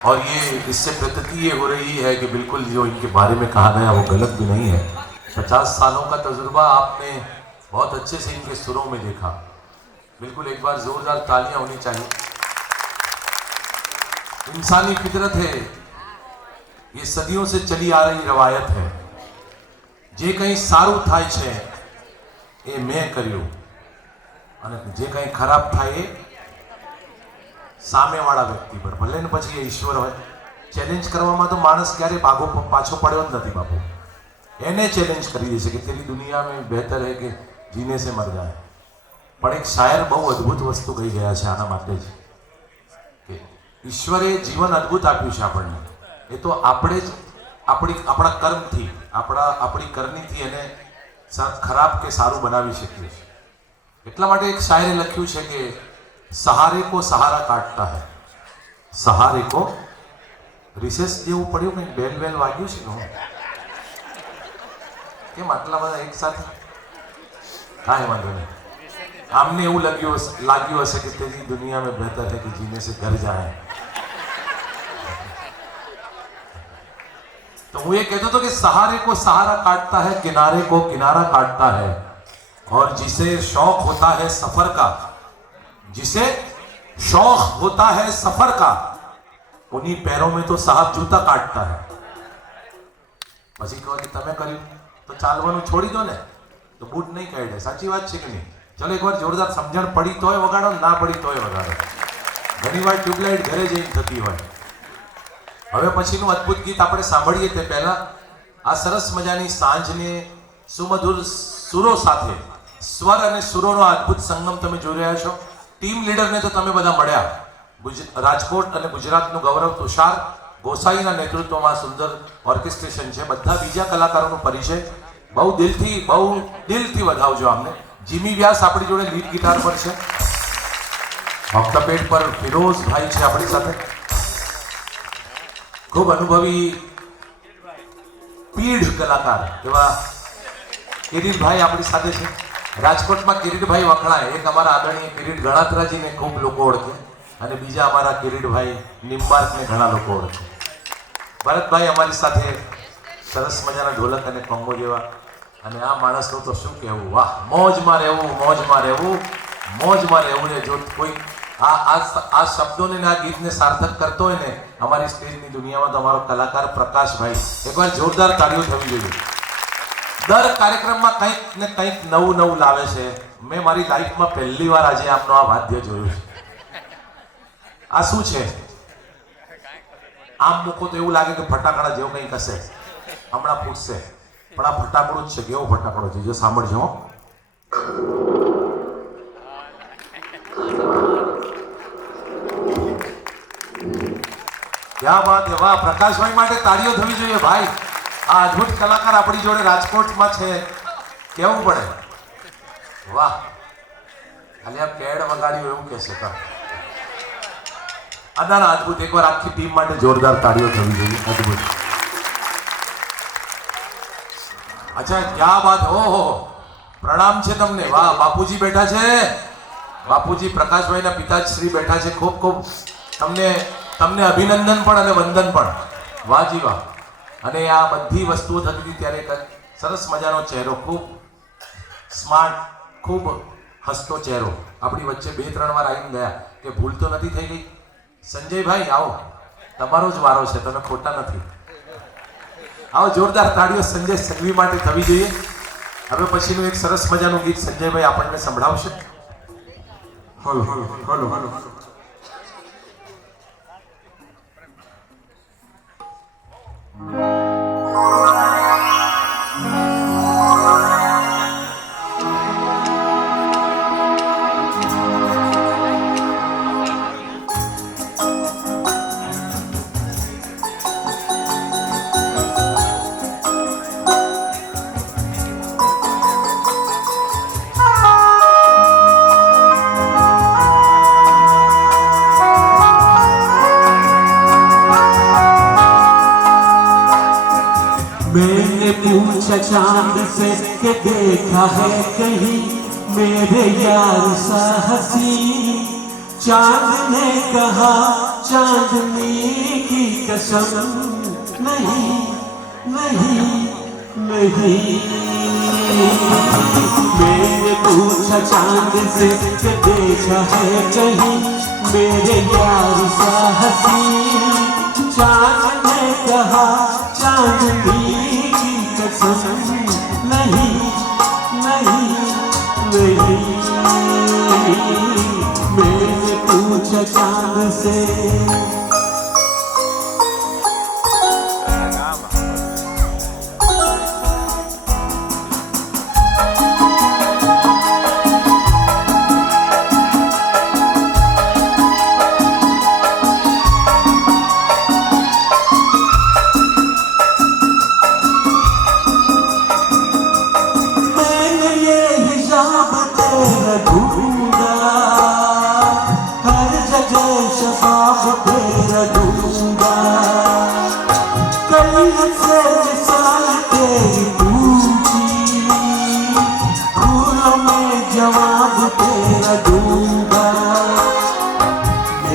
और ये इससे प्रतीति ये हो रही है कि बिल्कुल जो इनके बारे में कहा गया वो गलत भी नहीं है पचास सालों का तजुर्बा आपने बहुत अच्छे से इनके सुरों में देखा बिल्कुल एक बार जोरदार तालियां होनी चाहिए इंसानी फितरत है ये सदियों से चली आ रही रवायत है જે કંઈ સારું થાય છે એ મેં કર્યું અને જે કંઈ ખરાબ થાય એ સામેવાળા વ્યક્તિ પર. ભલે ને પછી એ ઈશ્વર હોય. ચેલેન્જ કરવામાં તો માણસ ક્યારેય ભાગો પાછો પડ્યો જ નથી બાપુ. એને ચેલેન્જ કરી દેશે કે તેની દુનિયામાં બહેતર હે કે જીને સે મર જાય પણ એક શાયર બહુ અદ્ભુત વસ્તુ કહી ગયા છે આના માટે જ. કે ઈશ્વરે જીવન અદ્ભુત આપ્યું છે આપણને. એ તો આપણે જ આપણી, આપણા કર્મથી, આપણા, આપણી કર્મીથી એને ખરાબ કે સારું બનાવી શકીએ છીએ. એટલા માટે એક શાયરે લખ્યું છે કે સહારે કો સહારા કાટતા હૈ સહારે કો રિસેસ જેવું પડ્યું કંઈક બેલ બેલ વાગ્યું છે કે હું કેમ આટલા બધા એક સાથે કાંઈ વાંધો નહીં આમને એવું લાગ્યું હશે લાગ્યું હશે કે તેની દુનિયા में बेहतर है कि जीने से घर जाए तो હું ये कहता था कि सहारे को सहारा काटता है किनारे को किनारा काटता है और जिसे शौक होता है सफर का जिसे शौक होता है सफर का उन्हीं पैरों में तो साहब जूता काटता है પછી કહો કે તમે કર્યું તો ચાલવાનું છોડી દો ને તો બૂટ નહીં કાઢે સાચી વાત છે કે નહીં ચલો એકવાર જોરદાર સમજણ પડી તોય વગાડો ના પડી તોય વગાડો ઘણી વાર ટ્યુબલાઇટ ઘરે જઈને થતી હોય હવે પછીનું અદ્ભુત ગીત આપણે સાંભળીએ તે પહેલા આ સરસ મજાની સાંજને સુમધુર સુરો સાથે સ્વર અને સુરોનો આ અદ્ભુત સંગમ તમે જોઈ રહ્યા છો ટીમ લીડરને તો તમે બધા મળ્યા. રાજકોટ અને ગુજરાતનું ગૌરવ તુષાર ગોસાઈના નેતૃત્વમાં સુંદર ઓર્કેસ્ટ્રેશન છે. બધા બીજા કલાકારોનો પરિચય. બહુ દિલથી બહુ દિલથી વધાવજો અમને. જીમી વ્યાસ આપણી જોડે લીડ ગિટાર પર છે. ભક્તપેટ પર ફિરોઝ ભાઈ છે આપણી સાથે. ખૂબ અનુભવી પીઢ કલાકાર એવા કિરીટભાઈ આપણી સાથે છે. રાજકોટમાં કિરીટભાઈ વખણાય. એક અમારા આદરણીય કિરીટ ગણાત્રાજીને ખૂબ લોકો ઓળખે અને બીજા અમારા કિરીટભાઈ નિંબાર્કને ઘણા લોકો ઓળખે. ભરતભાઈ અમારી સાથે સરસ મજાના ઢોલક અને પંગો જેવા. અને આ માણસનું તો શું કહેવું? વાહ, મોજમાં રહેવું મોજમાં રહેવું મોજમાં રહેવું ને જો કોઈ આ આ આ શબ્દોને આ ગીતને સાર્થક કરતો હોય ને, અમારી સ્ટેજની દુનિયામાં તો અમારો કલાકાર પ્રકાશભાઈ. એકવાર જોરદાર તાળીઓ થવી જોઈએ. દર કાર્યક્રમમાં કંઈક ને કંઈક નવું નવું લાવે છે. મેં મારી લાઈફમાં પહેલી વાર આજે આપનો આ વાદ્ય જોયું છે. આ શું છે? આમ મૂકો તો એવું લાગે કે ફટાકડા જેવું કંઈક હશે. હમણાં ફૂટશે. પણ આ ફટાકડું જ છે. કેવો ફટાકડો છે? જો સાંભળજો. ક્યાં વાત? વાહ, પ્રકાશભાઈ માટે તાળીઓ થવી જોઈએ, ભાઈ. આ અદ્ભુત કલાકાર આપણી જોડે રાજકોટમાં છે. કેવું પડે? વાહ. ખાલી આ કેડ વગાડ્યું એવું કહેશે તો અદાના અદ્ભુત. એકવાર આખી ટીમ માટે જોરદાર તાળીઓ થવી જોઈએ. અદ્ભુત. અચ્છા, ક્યાં વાત? ઓહો. પ્રણામ છે તમને. વાહ, બાપુજી બેઠા છે. બાપુજી પ્રકાશભાઈના પિતાશ્રી બેઠા છે. ખૂબ ખૂબ. તમને તમને અભિનંદન પણ અને વંદન પણ. વાહ જી વાહ. અને આ બધી વસ્તુઓ થતી હતી ત્યારે સરસ મજાનો ચહેરો, ખૂબ સ્માર્ટ ખૂબ હસતો ચહેરો. આપણી વચ્ચે બે ત્રણ વાર આવીને ગયા કે ભૂલ તો નથી થઈ ગઈ. સંજયભાઈ, આવો. તમારો જ વારો છે, તમે ખોટા નથી. આવો, જોરદાર તાળીઓ સંજય સંઘવી માટે થવી જોઈએ. હવે પછીનું એક સરસ મજાનું ગીત સંજયભાઈ આપણને સંભળાવશે. Hello hello hello hello. मैंने Oh. पूछा चांद से कि देखा है कहीं मेरे यार सा हसी चांद ने कहा चांदनी की कसम नहीं नहीं नहीं मैंने पूछा चांद से कि देखा है कहीं मेरे यार सा हसी चांद ने कहा चांदनी की कसम नहीं नहीं नहीं मैंने पूछा चांद से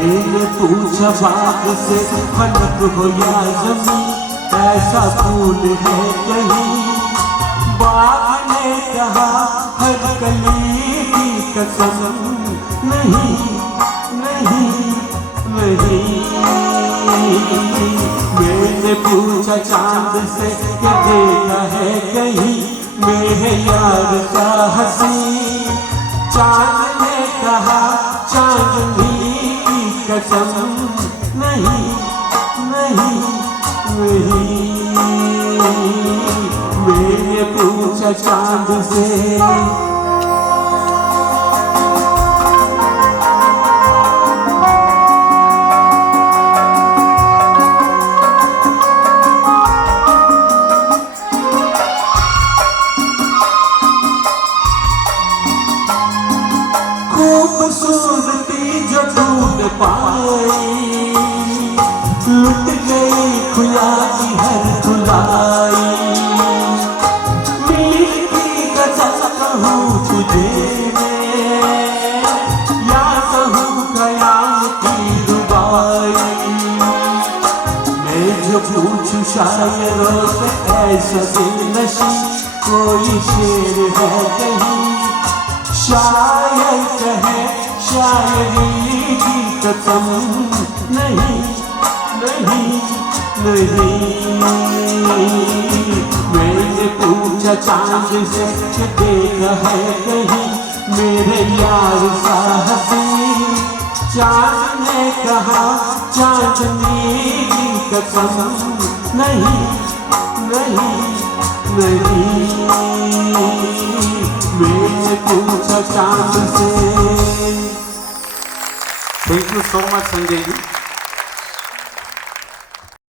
मैंने पूछा बाग से फलक हो या जमीन ऐसा फूल है कहीं बाग ने कहा हर कली की कसम नहीं नहीं नहीं मैंने पूछा चांद से कि देखा है कहीं मेरे यार का हंसी સમ નહીં નહીં નહીં મેં પૂછ ચાંદ સે लुट गई खुला की हर खुलाई मीर की गजल कहूँ तुझे मैं या कहूँ कयाम की रुबाई मैं जो पूछूं शायरों से ऐसा दिल नशी कोई शेर है कहीं शायर कहे शायरी की कसम नहीं नहीं नहीं मैंने पूछा चांद से देखा है कहीं मेरे यार सा हसीन चांद ने कहा चांदनी की कसम नहीं नहीं नहीं मैंने पूछा चांद से thank you so much Sanjay ji